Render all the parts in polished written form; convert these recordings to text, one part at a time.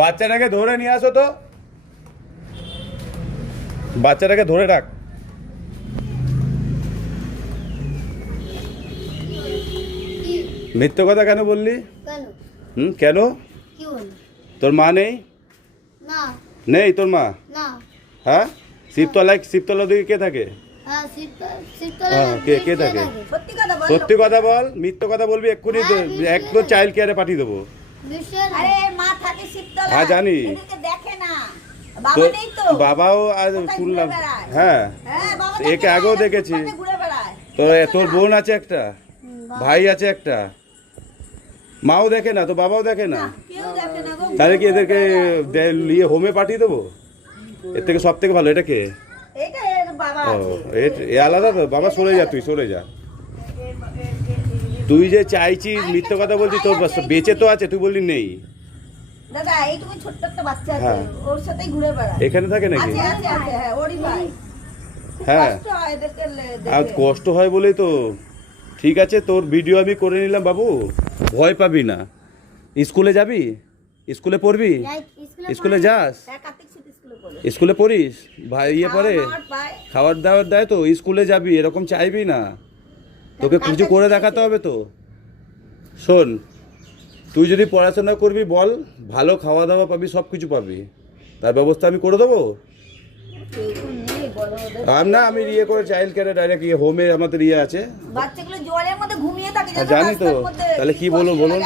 বাচ্চাটাকে ধরে নিয়ে আসো তো, বাচ্চাটাকে ধরে রাখ। মিথ্যে কথা কেন বললি? কেন? তোর মা নেই? নেই তোর মা? হ্যাঁ, শিবতলা দিকে কে থাকে? কে থাকে? সত্যি কথা বল, মিথ্যে কথা বলবি এক্ষুনি একদম চাইল্ড কেয়ারে পাঠিয়ে দেবো। হ্যাঁ জানি, বাবাও আজ শুনলাম। হ্যাঁ, একে আগেও দেখেছি। তোর বোন আছে একটা, ভাই আছে একটা, মাও দেখে না তো বাবাও দেখে না, তাহলে কি এদেরকে নিয়ে হোমে পাঠিয়ে দেবো? এর থেকে সব থেকে ভালো এটা কে? এ আলাদা তো, বাবা সরে যা, তুই সরে যা। তুই যে চাইছিস মিথ্যে কথা বলছিস, তোর বেঁচে তো আছে, তুই বললি নেই। দাদা এইটুকু ছোট্ট একটা বাচ্চা আছে, ওর সাথেই ঘুরে বেড়ায়। এখানে থাকে নাকি? হ্যাঁ, ওরই ভাই। হ্যাঁ, আর কষ্ট হয় বলেই তো। ঠিক আছে, তোর ভিডিও আমি করে নিলাম বাবু, ভয় পাবি না। স্কুলে যাবি? স্কুলে পড়বি? স্কুলে যাস? স্কুলে পড়িস? ভাই ইয়ে পড়ে, খাবার দাবার দেয় তো? স্কুলে যাবি, এরকম চাইবি না, তোকে কিছু করে দেখাতে হবে তো। শোন, তুই যদি পড়াশোনা করবি বল, ভালো খাওয়া দাওয়া পাবি, সব কিছু পাবি, তার ব্যবস্থা আমি করে দেবো। না, আমি ইয়ে করে চাইল্ড কেয়ারে ডাইরেক্ট ইয়ে হোমে আমাদের ইয়ে আছে। বাচ্চাগুলো জলের মধ্যে ঘুমিয়ে থাকে, জানি তো, তাহলে কি বলবো বলুন,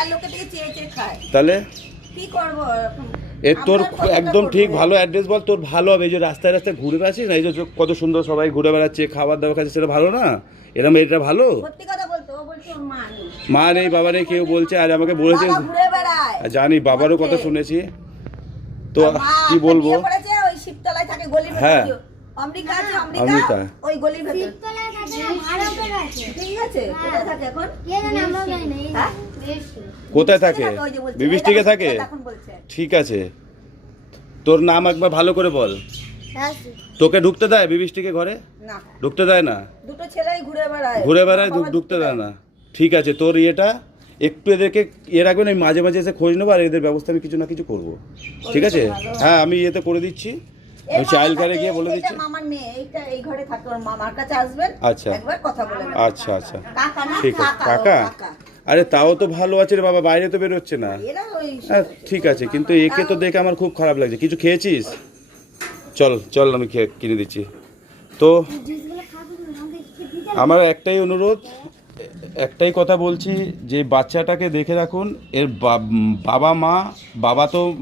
তাহলে কি করব? তোর একদম ঠিক ভালো অ্যাড্রেস বল, তোর ভালো হবে। এই যে রাস্তায় রাস্তায় ঘুরে বেড়াচ্ছিস না, এই যে কত সুন্দর সবাই ঘুরে বেড়াচ্ছে, খাবার দাবার খাচ্ছে, সেটা ভালো না? এরকম এটা ভালো? সত্যি কথা বলতো, ও বলছে ওর মা নেই, মা নেই বাবা নেই কেউ বলছে, আর আমাকে বলেছে। ঘুরে বেড়ায়, জানি, বাবারও কথা শুনেছি তো, কি বলবো। ওই শিবতলায় থাকে, গলির ভেতর। হ্যাঁ, অমৃতা আছে, অমৃতা ওই গলির ভেতর। ঠিক আছে, কোথায় থাকে এখন? কোথায় থাকে? বিবিষ্টিকে থাকে? ঠিক আছে, তোর নাম একবার ভালো করে বল। তোকে ঢুকতে দেয় বিবিষ্টিকে ঘরে? না, ঢুকতে দেয় না। দুটো ছেলেই ঘুরে বেড়ায়, ঢুকতে দেয় না। ঠিক আছে, তোর ইয়েটা একটু এদেরকে ইয়ে রাখবেন, আমি মাঝে মাঝে এসে খোঁজ নেবো, আর এদের ব্যবস্থা আমি কিছু না কিছু করবো। ঠিক আছে? হ্যাঁ, আমি ইয়েতে করে দিচ্ছি, আমি চাইল্ড কেয়ারে গিয়ে বলে দিচ্ছি। মামার মেয়ে এইটা এই ঘরে থাকে, ওর মামার কাছে আসবেন, আচ্ছা একবার কথা বলে নেবেন। আচ্ছা আচ্ছা, কাকা না, ঠিক আছে। কাকা? আরে তাও তো ভালো আছে রে বাবা, বাইরে তো বেরোচ্ছে না। হ্যাঁ ঠিক আছে, কিন্তু একে তো দেখে আমার খুব খারাপ লাগছে। কিছু খেয়েছিস? চল চল, আমি কিনে দিচ্ছি। তো আমার একটাই অনুরোধ, একটাই কথা বলছি, যে বাচ্চাটাকে দেখে রাখুন। এর বাবা মা, বাবা তো